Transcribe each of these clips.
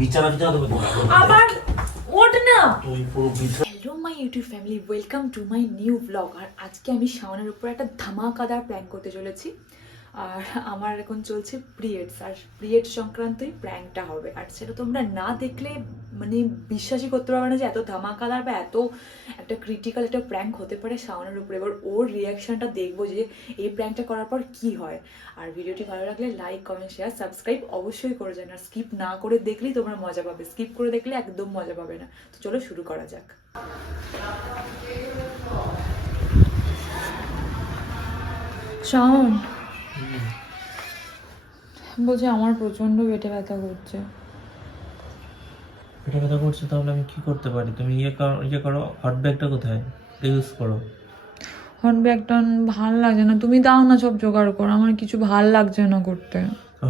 বিছানা তুমি আবার ওঠ না। তুই পুরো বিছানা। Hello my YouTube family, welcome to my new blog. আর আজকে আমি শাওনের উপর একটা ধামাকাদার প্র্যাঙ্ক করতে চলেছি। আর আমার এখন চলছে পিরিয়ডস, আর পিরিয়ডস সংক্রান্তই প্র্যাঙ্কটা হবে। আর সেটা তোমরা না দেখলে মানে বিশ্বাসই করতে পারবে না যে এত ধামাকাদার বা এত একটা ক্রিটিক্যাল একটা প্র্যাঙ্ক হতে পারে শাওনের উপরে। এবার ওর রিয়াকশনটা দেখবো যে এই প্র্যাঙ্কটা করার পর কি হয়। আর ভিডিওটি ভালো লাগলে লাইক, কমেন্ট, শেয়ার, সাবস্ক্রাইব অবশ্যই করে যান। আর স্কিপ না করে দেখলেই তোমরা মজা পাবে, স্কিপ করে দেখলে একদম মজা পাবে না। তো চলো শুরু করা যাক। শাওন বলছি আমার প্রচন্ড পেটে ব্যথা করছে। পেটে ব্যথা করছে, তাহলে আমি কি করতে পারি? তুমি ইয়ে করো, হট ব্যাগটা কোথায় ইউজ করো। হট ব্যাগটা ভাল লাগছে না, তুমি দাও না সব জোগাড় করো, আমার কিছু ভাল লাগছে না করতে।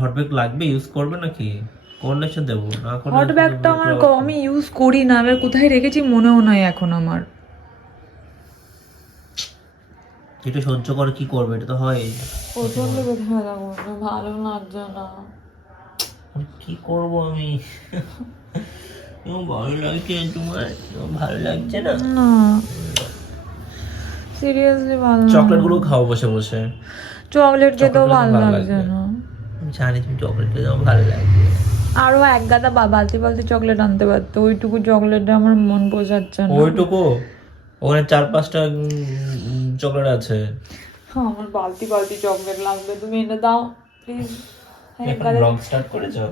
হট ব্যাগ লাগবে, ইউজ করবে নাকি? করলে সে দেবো, না করলে হট ব্যাগটা আমার আমি ইউজ করি না, এবার কোথায় রেখেছি মনেও নাই এখন আমার। এটা সহ্য করে কি করবে? এটা তো হয়। প্রচন্ড পেটে ব্যথা করছে, ভালো লাগছে না। কি করব আমি? ভালো লাগছে তোমার? ভালো লাগছে না? না সিরিয়াসলি ভালো চকলেট গুলো খাও বসে বসে। চকলেট খেতেও ভালো লাগছে না। আমি জানি তুমি চকলেট খেতে আমার ভালো লাগছে। আরো এক গাদা বালতি বালতি চকলেট আনতে পারতো, ওইটুকু চকলেটে আমার মন বোঝাচ্ছে না। ওইটুকু? ওখানে 4-5টা চকলেট আছে। হ্যাঁ আমার বালতি বালতি চকলেট লাগবে, তুমি এনে দাও প্লিজ। এখন ব্লগ স্টার্ট করেছো?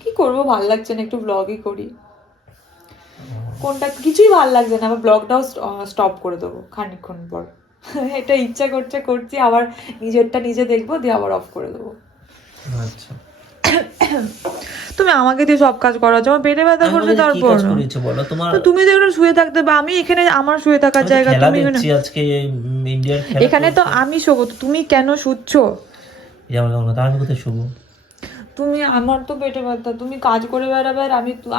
কি করবো, ভাল লাগছে না, একটু ব্লগই করি। কোনটা কিছুই ভাল লাগছে না, আবার ব্লগটাও স্টপ করে দেবো খানিকক্ষণ পর। এটা ইচ্ছা করছে করছি, আবার নিজেরটা নিজে দেখবো, দিয়ে আবার অফ করে দেবো। আচ্ছা, তুমি আমাকে দিয়ে সব কাজ করাচ্ছ, আমার পেটে ব্যথা করছে তারপর। বলো তোমার। তো তুমি তো এখানে শুয়ে থাকতে বা আমি এখানে আমার শুয়ে থাকার জায়গা, তুমি আজকে ইন্ডিয়ার খেলা। এখানে তো আমি শোবো, তো তুমি কেন শুচ্ছ? আমি কোথায় শুবো? তুমি আমার তো পেটে ব্যথা, তুমি কাজ করে বেড়াবে আর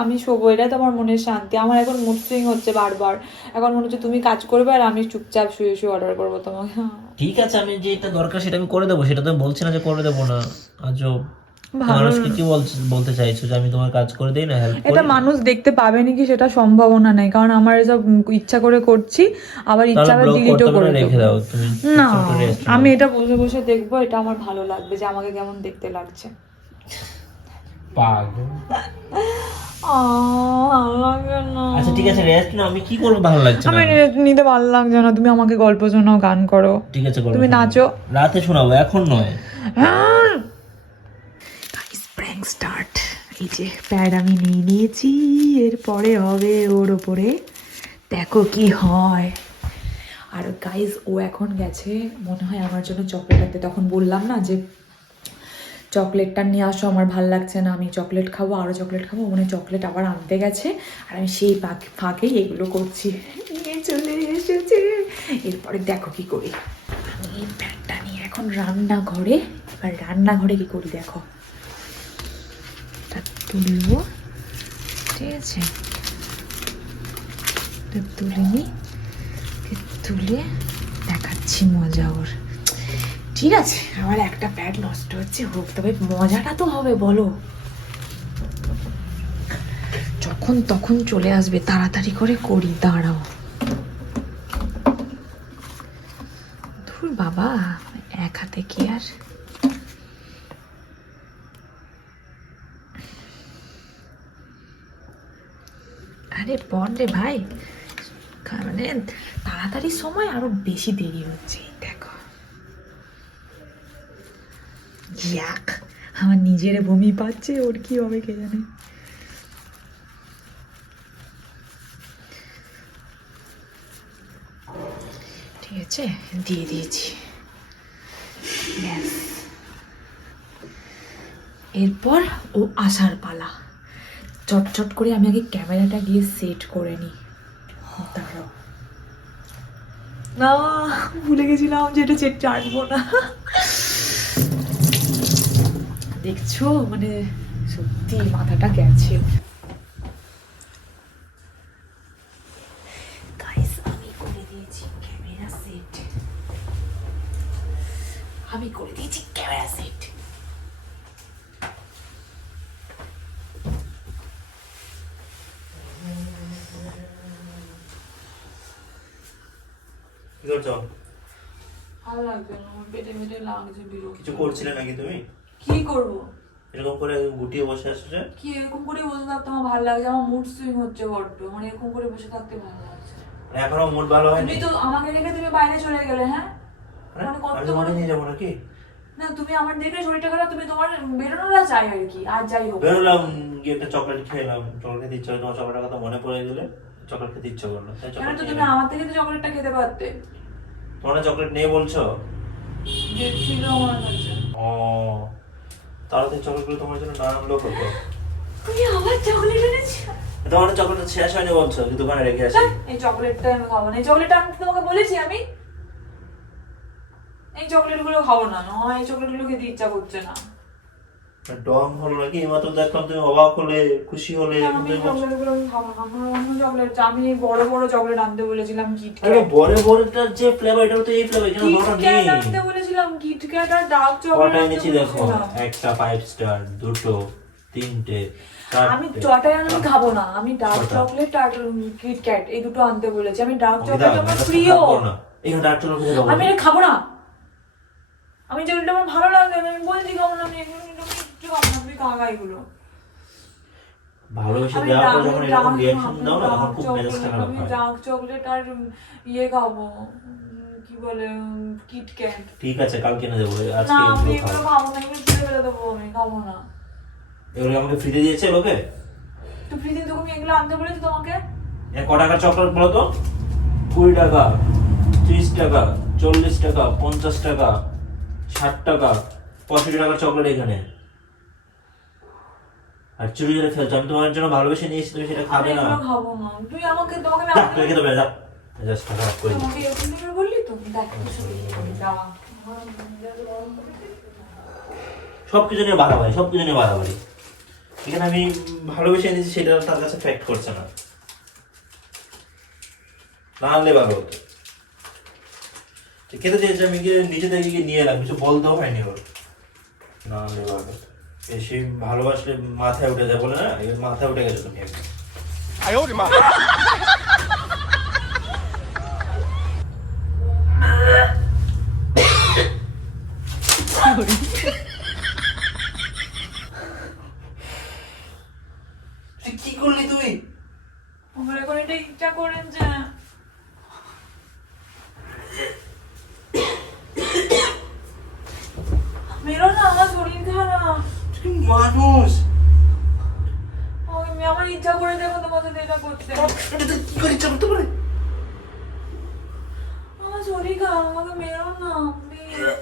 আমি শোবো, এটাই তো আমার মনের শান্তি। আমার এখন মুড সুইং হচ্ছে বারবার, এখন মনে হচ্ছে তুমি কাজ করবে আর আমি চুপচাপ শুয়ে শুয়ে অর্ডার করবো তোমাকে। ঠিক আছে, আমি যেটা দরকার সেটা আমি করে দেবো, সেটা তো আমি বলছি না যে করে দেবো না। আজব মানুষকে কি বলতে চাইছো যে আমি তোমার কাজ করে দেই না, হেল্প করি? এটা মানুষ দেখতে পাবে নাকি সেটা সম্ভাবনা নেই, কারণ আমার এসব ইচ্ছা করে করছি, আবার ইচ্ছা করে ডিলিটও করে রেখে দাও তুমি। না আমি এটা বসে বসে দেখবো, এটা আমার ভালো লাগবে যে আমাকে কেমন দেখতে লাগছে। পাগল। ভালো লাগছে না। আচ্ছা ঠিক আছে, রেস্ট নাও। আমি কি করবো? ভালো লাগছে না। আমি রেস্ট নিতে ভালো লাগছে না, তুমি আমাকে গল্প শোনাও, গান করো। ঠিক আছে, তুমি নাচো। রাতে শোনাবো, এখন নয়। Guys prank start. এই যে প্যাড আমি নিয়ে নিয়েছি, এরপরে হবে ওর ওপরে, দেখো কি হয়। আর গাইস ও এখন গেছে মনে হয় আমার জন্য চকলেট আনতে। তখন বললাম না যে চকলেটটা নিয়ে আসো, আমার ভাল লাগছে না, আমি চকলেট খাবো, আরও চকলেট খাবো, মানে চকলেট আবার আনতে গেছে। আর আমি সেই ফাঁকেই এগুলো করছি, নিয়ে চলে এসেছে। এরপরে দেখো কি করি, আমি এই প্যাডটা নিয়ে এখন রান্নাঘরে, আর রান্নাঘরে কি করি দেখো, তুলবো, ঠিক আছে, তুলে নি, তুলে দেখাচ্ছি মজা ওর। ঠিক আছে, আমার একটা প্যাড নষ্ট হচ্ছে, হোক, তবে মজাটা তো হবে বলো। যখন তখন চলে আসবে, তাড়াতাড়ি করে করি, দাঁড়াও। ধুর বাবা, এক হাতে কি আর। আরে বল রে ভাই, মানে তাড়াতাড়ি সময় আরো বেশি দেরি হচ্ছে, দেখো। ইয়াক, আমার নিজের বমি পাচ্ছে, ওর কি হবে কে জানে। ঠিক আছে, দিয়ে দিয়েছি, ব্যাস। এরপর ও আসার পালা। চটচট করে আমি আগে ক্যামেরাটা গিয়ে সেট করে নিই। দাঁড়াও, না ভুলে গেছিলাম যেটা চেটটা আনবো না। দেখছো, মানে সত্যি মাথাটা গেছে। গাইস আমি করে দিয়েছি ক্যামেরা সেট, করেছো? ভালো লাগছে না, আমার পেটে পেটে লাগছে বিরক্ত। কিছু করছিলে নাকি তুমি? কি করবো? এরকম করে গুটিয়ে বসে আছো যে? কি এরকম করে বসে থাকতে আমার ভালো লাগছে, আমার মুড সুইং হচ্ছে বড্ড, মানে এরকম করে বসে থাকতে ভালো লাগছে। এখনো মুড ভালো হয়নি? তুমি তো আমাকে রেখে তুমি বাইরে চলে গেলে, হ্যাঁ? আরে, মানে কত আমি তোমাকে নিয়ে যাবো নাকি? না, তুমি আমার দেখে শরীরটা খারাপ, তুমি তোমার বেরোনোটা চাই আর কি, আর যাই হোক। বেরোলাম, গিয়ে একটা চকলেট খেলাম, চকলেট খেতে ইচ্ছা হলো, তোমার চকলেটের কথা মনে পড়ে গেলে চকলেট খেতে ইচ্ছা করলো, তাই কেন চকলেট তো নিয়ে তুমি এলাম। আমার থেকে তো চকলেটটা খেতে পারতে। তোমার না চকলেট নেই বলছো? যে ছিল আমার কাছে। ও, তাহলে তো চকলেটগুলো তোমার জন্য না আনলেও হতো। তুমি আবার চকলেট এনেছো? তোমার না চকলেট শেষ হয়নি বলছো, যে দোকানে রেখে আসি। এই চকলেটটা আমি খাবো না, এই চকলেটটা আমি তোমাকে বলেছি আমি এই চকলেট গুলো খাবো না, আমার এই চকলেট গুলো খেতে ইচ্ছা করছে না। ডং হলো নাকি? এইমাত্র দেখলাম তুমি অবাক হলে, খুশি হলে। না, আমি এই চকলেট গুলো আমি খাবো না, আমার অন্য চকলেট, আমি এই বড় বড় চকলেট আনতে বলেছিলাম, আরে কিটক্যাট। বড় বড়টার যে ফ্লেভার, এটা তো এই ফ্লেভার, কেন বড়টা নেই? কিটক্যাট আনতে বলেছিলাম, কিটক্যাট আর ডার্ক চকলেট কটা আনতে এনেছি দেখো, বলেছিলাম। একটা 5 স্টার, দুটো, তিনটে, আমি চারটে। চটাই আমি খাবো না, আমি ডার্ক কটা? চকলেট আর কিটক্যাট এই দুটো আনতে বলেছি, আমি ডার্ক অমিতা, চকলেট আমার এটা প্রিয়। খারাপ করো না। এখানে ডার্ক চকলেট খেতে আমি পাবো। এটা খাবো না, আমি চকলেটটা আমার ভালো লাগে না, আমি বলছি খাবো না, আমি এগুলো কিচ্ছু খাবো না, তুমি খাওয়া এগুলো। ভালোবেসে আমি দেওয়ার পর ডার্ক- যখন এরকম ডার্ক- রিয়াকশন দাও না, তখন ডার্ক খুব চকলেট, মেজাজটা খারাপ আমি হয়। ডার্ক চকলেট আর ইয়ে খাবো, কি বলে, কিটক্যাট। ঠিক আছে, কাল কিনে দেবো, না, আজকে আমি এগুলো এগুলো খাও। খাবো না, এগুলো ফেলে ফেলে দেবো, আমি খাবো না। এগুলো আমাকে ফ্রিতে দিয়েছে লোকে। তো ফ্রিতে তো আমি এগুলো আনতে বলেছি তোমাকে। এ ক টাকার চকলেট বলো তো? 20 টাকা, 30 টাকা, 40 টাকা, 50 টাকা, 60 টাকা, 65 টাকার চকলেট এখানে। আর চুরি করে খেলছো, আমি তোমার জন্য ভালোবেসে নিয়েছি, তুমি সেটা আমি খাবে না। এগুলো খাবো না, তুই আমাকে তোমাকে যা, তুমি খেতে পারবে, যা। মেজাজটা খারাপ করে দিচ্ছি। তোমাকে এরকম করে বললি তো, দেখ যা। সবকিছু নিয়ে বাড়াবাড়ি, সবকিছু নিয়ে বাড়াবাড়ি। এখানে আমি ভালোবেসে এনেছি, সেটা তার কাছে ফ্যাক্ট করছে না। না আনলে ভালো হতো। তো খেতে দিয়েছে, আমি গিয়ে নিজে থেকে গিয়ে নিয়ে এলাম, কিছু বলতেও হয়নি ওর। না আনলে ভালো হতো। বেশি ভালোবাসলে মাথায় উঠে যায় বলে না, এবার মাথায় উঠে গেছে তুমি একদম। তুই কি করলি তুই? আমার এখন এটা ইচ্ছা করেছে। মেরো না, আমার শরীর খারাপ, তুই মানুষ। আমার ইচ্ছা করে দেখো তোমার সাথে এটা করতে। এটা তুই কি করে ইচ্ছা করতে পারে? আমার শরীর খারাপ, আমাকে মেরো না please।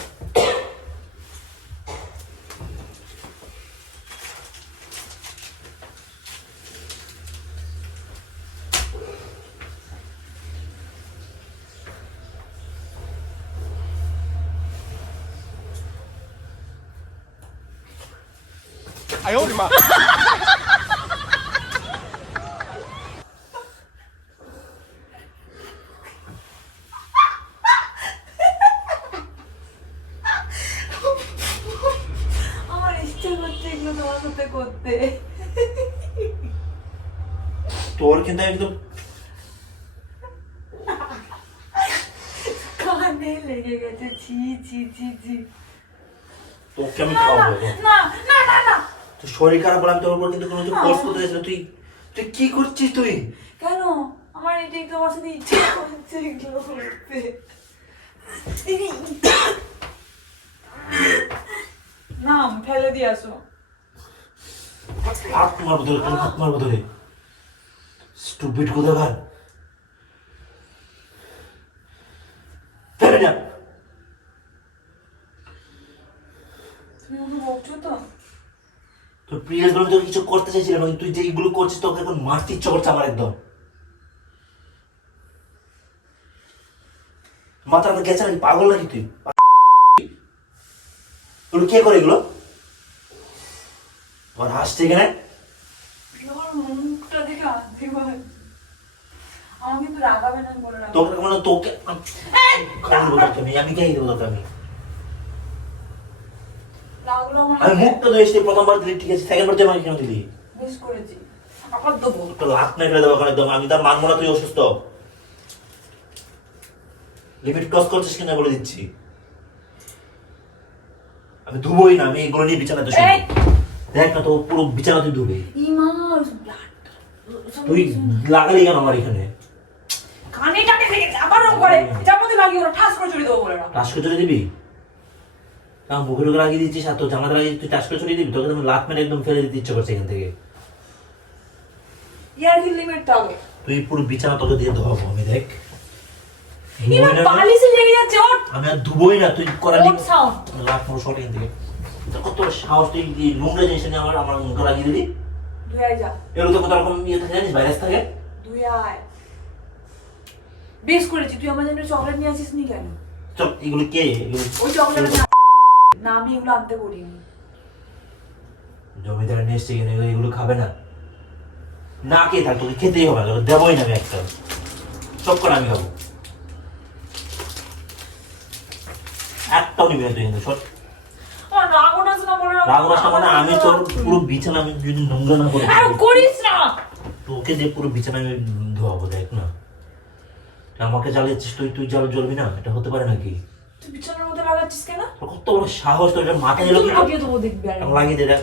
আমার ইচ্ছা করছে এগুলো তোমার সাথে করতে। তোর কিন্তু একদম কানে লেগে গেছে, ছি ছি ছি ছি। তোকে আমি না খাওয়াবো। না না না না। তোর শরীর খারাপ বলে আমি তোর উপর কিন্তু কোনো কিছু ফোর্স করতে চাইছি না। তুই তুই কি করছিস তুই? কেন? আমার এটাই তোমার সাথে ইচ্ছা করছে এগুলো করতে। না, ফেলে দিয়ে আসো। হাত মারবো ধরে, কেন হাত মারবো ধরে? স্টুপিড কোথাকার। ফেলে না। তুমি ওকে বকছো তো? তোর প্রিয়াস আমি তোকে কিছু করতে চাইছিলাম না, তুই যে এইগুলো করছিস তোকে এখন মারতে ইচ্ছা করছে আমার একদম। মাথা তো গেছে নাকি, পাগল নাকি তুই? তোর কে করে এগুলো? আমার হাসছে এখানে। আমার মুখটা দেখে হাসতে পারে। আমার কিন্তু রাগাবে না বলে রাখো। তোকে মানে তোকে খাই দেবো তোকে আমি খাই দেবো তোকে আমি। রাগলো আমার আমি মুখটা ধরে এসে প্রথমবার দিলি ঠিক আছে, সেকেন্ড বার তুই আমাকে কেন দিলি? মিস করেছি। আবার দেবো। তোর লাত না ফেলে দেবো এখন একদম, আমি তার মানবো না তুই অসুস্থ। লিমিট ক্রস করছিস কিনা বলে দিচ্ছি। আমি ধুবোই না, আমি এগুলো নিয়ে বিছানাতে শুবো। দেখ না তো পুরো বিছানা তুই ধুবে। তুই লাগালি কেন আমার এখানে? কানে টানে থেকে আবার রং করে যার মধ্যে লাগিয়ে ওরা ঠাস করে চড়িয়ে দেবো বলে না। টাস করে চড়িয়ে দিবি? না মুখের উপরে লাগিয়ে দিচ্ছিস আর তোর জামাতে লাগিয়ে তুই টাস করে চড়িয়ে দিবি? তোকে তুমি লাত মেরে একদম ফেলে দিতে ইচ্ছে করছে এখান থেকে। ইয়ার কি লিমিটটা হবে? তুই পুরো বিছানা তোকে দিয়ে ধোয়াবো আমি, দেখ। এবার বালিশে লেগে যাচ্ছে ওর। আমি আর ধুবোই না, তুই করালি ওর সাউন্ড লাত পুরো শর্ট এখান থেকে। কত সাহস তুই এই নোংরা জিনিস নিয়ে আমার মুখে লাগিয়ে দিবি? দুই আয় যা। এগুলো তো কত রকম ইয়ে থাকে জানিস, ভাইরাস থাকে। দুই আয়। বেশ করেছি, তুই আমার জন্য চকলেট নিয়ে আসিস নি কেন? চল, এগুলো কে? এগুলো ওই চকলেট না, আমি এগুলো আনতে বলিনি। জমিদার নিয়ে এসছে কিনা, এগুলো খাবে না। না কে থাক, তোকে খেতেই হবে, তোকে দেবোই না আমি একটা। সব করে আমি খাবো, একটাও নিবি না তুই কিন্তু। সব আমার রাগ ওঠাস না বলে না। রাগ রাস না, মানে আমি তোর পুরো বিছানা আমি যদি নোংরা না করে আর করিস না। তোকে যে পুরো বিছানা আমি ধোয়াবো, দেখ না। আমাকে জ্বালিয়েছিস তুই, তুই জ্বলবি না? এটা হতে পারে নাকি? তুই বিছানার মধ্যে লাগাচ্ছিস কেন? তোর কত বড় সাহস, তোর এটা মাথায় এলো কি? লাগিয়ে দেবো দেখবি আর। লাগিয়ে দে, দেখ।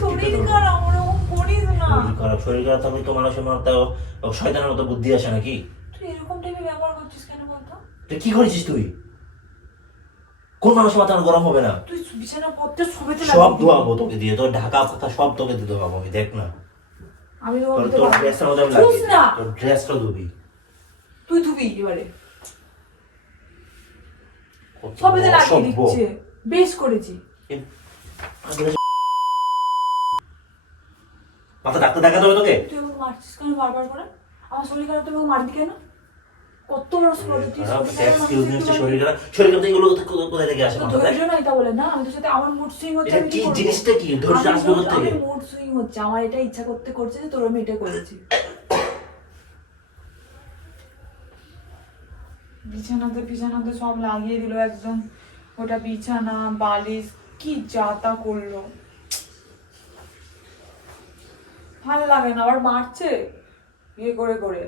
শরীর খারাপ, ওরকম করিস না। শরীর খারাপ, শরীর খারাপ থাকলে তো মানুষের মাথায় শয়তানের মতো বুদ্ধি আসে নাকি? তুই এরকম টাইপের ব্যবহার করছিস কেন বলতো? তুই কি করেছিস তুই? কোন মানুষের মাথা গরম হবে না? তুই বিছানা পড়তে শুবেতে সব ধোয়াবো তোকে দিয়ে, তোর ঢাকা ফাঁকা সব তোকে দিয়ে ধোয়াবো আমি, দেখ না। আমি তোর তো তোর ড্রেসটার মধ্যে আমি চুপ লাগিয়ে না। তোর ড্রেসটা ধুবি। তুই ধুবি এবারে। কত সবেতে লাগিয়ে অসভ্য। দিচ্ছে। বেশ করেছি। মাথা ডাক্তার দেখাতে হবে তোকে? তুই আমাকে মারছিস কেন বারবার করে? আমার শরীর খারাপ, তুই আমাকে মারবি কেন? কত বড় শরীর, তুই খারাপ, শরীর খারাপ excuse me, মানুষকে শরীর খারাপ, শরীর খারাপ এগুলো কোথায় থেকে আসে তো মাথা? ধৈর্য নাই তা বলে না, আমি তোর সাথে আমার মুড সুইং হচ্ছে, এটা আমি কি কি করব? জিনিসটা, কি ধৈর্য আসবে কোথা থেকে? আমি মুড সুইং হচ্ছে, আমার এটা ইচ্ছা করতে করছে যে তোর আমি এটা করেছি। বিছানাতে সব লাগিয়ে দিল একদম। ওটা বিছানা বালিশ কি যাতা করলো, ভালো লাগে না। আবার মারছে ইয়ে করে করে।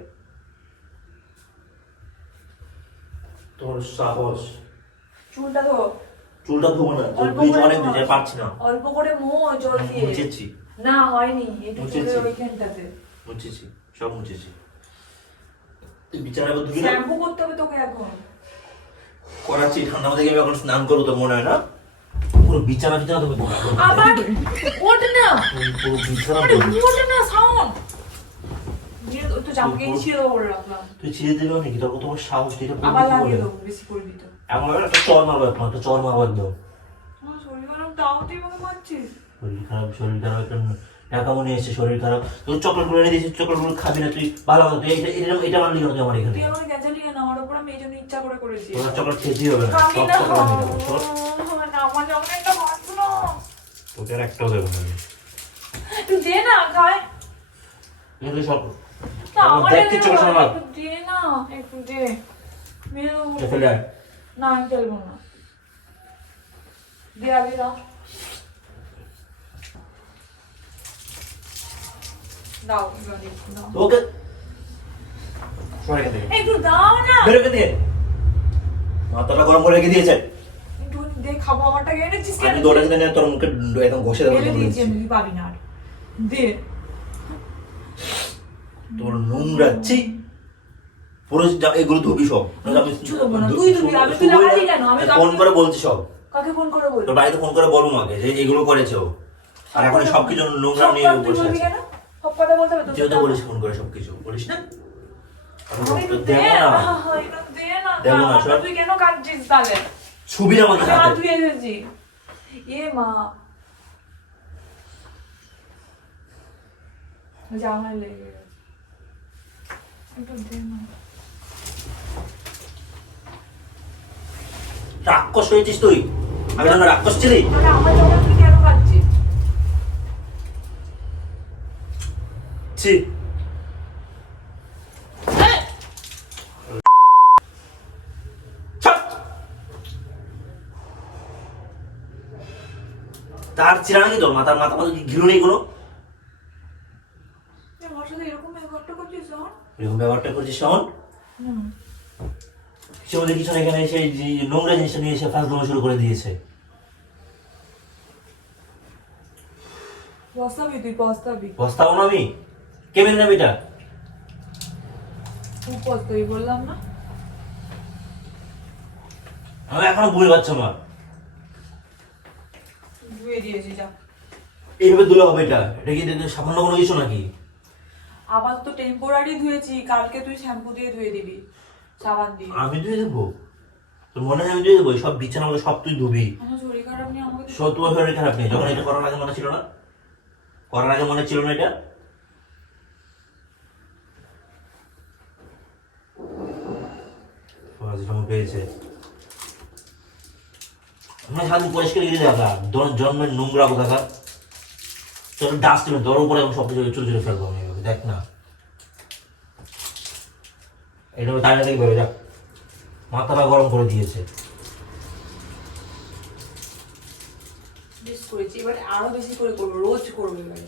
তোর সাহস। চুলটা তো চুলটা ধুবো না, তোর অল্প ব্লিচ করে অনেক ধুয়ে পারছি না। অল্প করে জল দিয়ে। মুছেছি, না হয়নি, একটু মুছেছি। চুলের ওইখানটাতে মুছেছি, সব মুছেছি। তুই বিছানায় আবার ধুবি না? শ্যাম্পু করতে হবে তোকে এখন। করাচ্ছি, ঠান্ডা মধ্যে গিয়ে এখন স্নান করবো, তোর মনে হয় না? পুরো বিছানা বিছানা তুমি আবার ওঠ না, পুরো বিছানা আরে ধুবি। ওঠ না সাউন্ড দিয়ে তো জামাকে ছিঁড়ে দেবো বলে রাখলাম। তুই ছিঁড়ে দেবে নাকি? তোর কত বড় সাহস, তুই এটা আবার করবি কি লাগিয়ে করে? দেবো, বেশি করবি তো। এমন একটা চর মারবো, এখন একটা চর মারবো একদম। আমার শরীর খারাপ, তাও তুই আমাকে মারছিস। শরীর খারাপ, শরীর খারাপ, একটা টাকা মনে এসেছে, শরীর খারাপ। তুই চকলেটগুলো এনে দিয়েছিস, চকলেটগুলো খাবি না তুই? ভালো কথা, তুই এটা মানলি কেন তুই আমার এখানে? তুই আমাকে গেঁজালি কেন আমার উপর? আমি এই জন্য ইচ্ছা করে করেছি। তোর চকলেট খেতেই হবে না, আমি সব না, চকলেট আমি দেবো, সব। না, আমার যেমন একটা মারছো না। তোকে আর একটাও দেবো না আমি। তুই দে না খায়। এগুলো সব না, আমার দেখ কিচ্ছু করছে না। একটু দে না, একটু দে। মেরে দেবো। ফেলে আয়। না আমি ফেলবো না, দে আগে দাও। দাও এবার একটু দাও। ওকে সরে এখান থেকে, একটু দাও না। বের এখান থেকে। মাথাটা গরম করে রেখে দিয়েছে। একটু দে, খাবো। আমারটা এনেছিস কেন? আমি দৌড়ে কিনে তোর মুখে একদম ঘষে দেবো। এনে দিয়েছি আমি, তুই পাবি না আর। দে। তোর নোংরা ছি। পুরো এগুলো ধুবি সব। আমি কিচ্ছু দেবো না, তুই ধুবি। আমি তুই লাগালি কেন? আমি ফোন করে বলছি সব। কাকে ফোন করে বলবো? তোর বাড়িতে ফোন করে বলবো মাকে যে এগুলো করেছে ও। আর এখন সবকিছু নোংরা নিয়ে সব তুই বসে বলবি আছে। কেন? সব কথা বলতে হবে তো। তুইও তো বলিস ফোন করে সবকিছু, বলিস না? আমি আমি একটু দেবো দে না। না, একটু দে না। দেবো না, আমারটা সব। তুই কেন কাটছিস তাহলে? ছবি না আমাকে আমি হাত হাতে। ধুয়ে এসেছি। এ মা, জামাই লেগে গেছে। একটু দে না। রাক্ষস হয়েছিস তুই? আমি জানো রাক্ষস ছিলি? তাহলে আমার জামা তুই কেন কাটছিস? ছি। ছাড়। তার চিরা নাকি তোর মাথার মাথা কি ঘিরু নেই কোনো? তুই আমার সাথে এরকম ব্যবহারটা করছিস? এরকম ব্যবহারটা করছিস শোন। সে ওদের পিছনে এখানে এসে যে নোংরা জিনিসটা নিয়ে এসে ফাঁসলামো শুরু করে দিয়েছে। পস্তাবি তুই, পস্তাবি। পস্তাবো না আমি? কে মেনে নেবে এটা? তুই পস্তাবি বললাম না? আমি এখনো বই পাচ্ছ না। ধুয়ে দিয়েছি যা। এইভাবে ধুলে হবে এটা? এটা কি সামান্য কোনো কিছু নাকি? আবার তো টেম্পোরারি ধুয়েছি, কালকে তুই শ্যাম্পু দিয়ে ধুয়ে দিবি, সাবান দিয়ে। আমি ধুয়ে দেবো? তোর মনে হয় আমি ধুয়ে দেবো? সব বিছানাগুলো সব তুই ধুবি? আমার শরীর খারাপ নেই, আমাকে সব তোমার শরীর খারাপ নেই। যখন এটা করার আগে মনে ছিল না? করার আগে মনে ছিল না এটা? পেয়েছে আমার সারাদিন পরিষ্কার গিয়ে দেখা জন্মের নোংরা দেখা তোর ডাস্টবিন তোর উপরে সব কিছু চুরি চুরি ফেলবো আমি। দেখ না এটা দাঁড়িয়ে থেকে বেরো, যাক মাথাটা গরম করে দিয়েছে। বেশ করেছি, এবারে আরো বেশি করে করবো, রোজ করবো এবারে।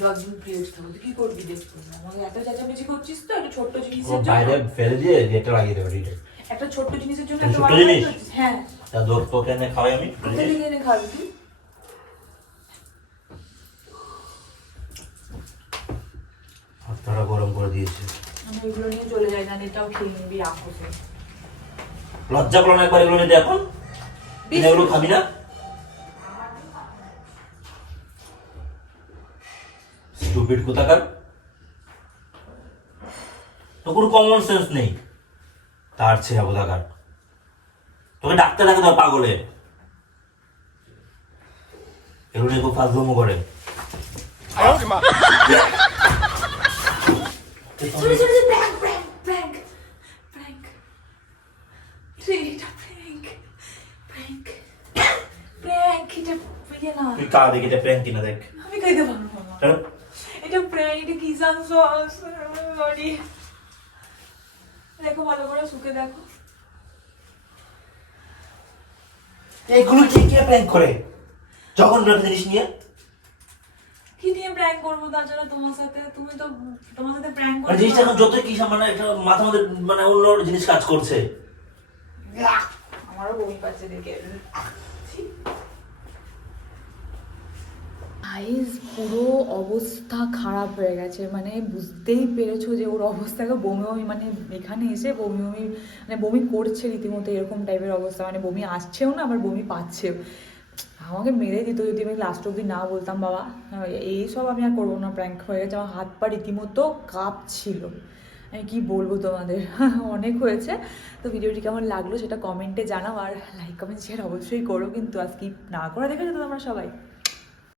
10 দিন পিরিয়ড থাকবো, তুই কি করবি দেখবো? আমাকে এত চেঁচামেচি করছিস তো, একটা ছোট্ট জিনিসের বাইরে জন্য। ফেলে দিয়ে এটা লাগিয়ে দেবে ডিটেল। একটা ছোট্ট জিনিসের জন্য একটা এত ছোট্ট বাড়াবাড়ি জিনিস? করছিস? হ্যাঁ। তা দোর তোকে এনে খাওয়াই আমি। কোথা থেকে এনে খাবি তুই? হাতটা গরম করে দিয়েছে। আমি এগুলো নিয়ে চলে যাই না, এটাও খেয়ে নিবি রাক্ষসে। লজ্জা করো না একবার এগুলো নিতে এখন? এগুলো খাবি না? স্টুপিড কোথাকার, তো কোনো কমন সেন্স নেই তার ছেলে কোথাকার। তোকে ডাক্তার ডাকে তোর পাগলে, এগুলো নিয়ে খুব ফাজলামো করে। Sorry sorry, prank prank prank prank, এটা প্র্যাঙ্ক প্র্যাঙ্ক প্র্যাঙ্ক, এটা ইয়ে না। তুই কা দেখি এটা প্র্যাঙ্ক কিনা দেখ। আমি খাইতে পারবো না। হ্যাঁ? এটা প্র্যাঙ্ক, এটা কিষান সস। সরি, দেখো ভালো করে শুকে দেখো। এগুলো কে কে প্র্যাঙ্ক করে যখন একটা জিনিস নিয়ে? কি নিয়ে প্র্যাঙ্ক করবো তাছাড়া তোমার সাথে? তুমি তো তোমার সাথে প্র্যাঙ্ক মানে করতে জিনিসটা এখন যত কি মানে একটা মাথা মধ্যে মানে অন্য জিনিস কাজ করছে। আমারও বমি পাচ্ছে দেখে। গাইস পুরো অবস্থা খারাপ হয়ে গেছে, মানে বুঝতেই পেরেছো যে ওর অবস্থাকে বমি বমি, মানে এখানে এসে বমি বমি, মানে বমি করছে রীতিমতো, এরকম টাইপের অবস্থা, মানে বমি আসছেও না আবার বমি পাচ্ছেও। আমাকে মেরে দিত যদি আমি লাস্ট অব্দি না বলতাম। বাবা এইসব আমি আর করবো না, প্র্যাঙ্ক হয়ে গেছে। আমার হাত পা রীতিমতো কাঁপছিল, আমি কি বলবো তোমাদের। অনেক হয়েছে। তো ভিডিওটি কেমন লাগলো সেটা কমেন্টে জানাও, আর লাইক কমেন্ট শেয়ার অবশ্যই করো কিন্তু, আর স্কিপ না করে দেখেছো তো তোমরা সবাই।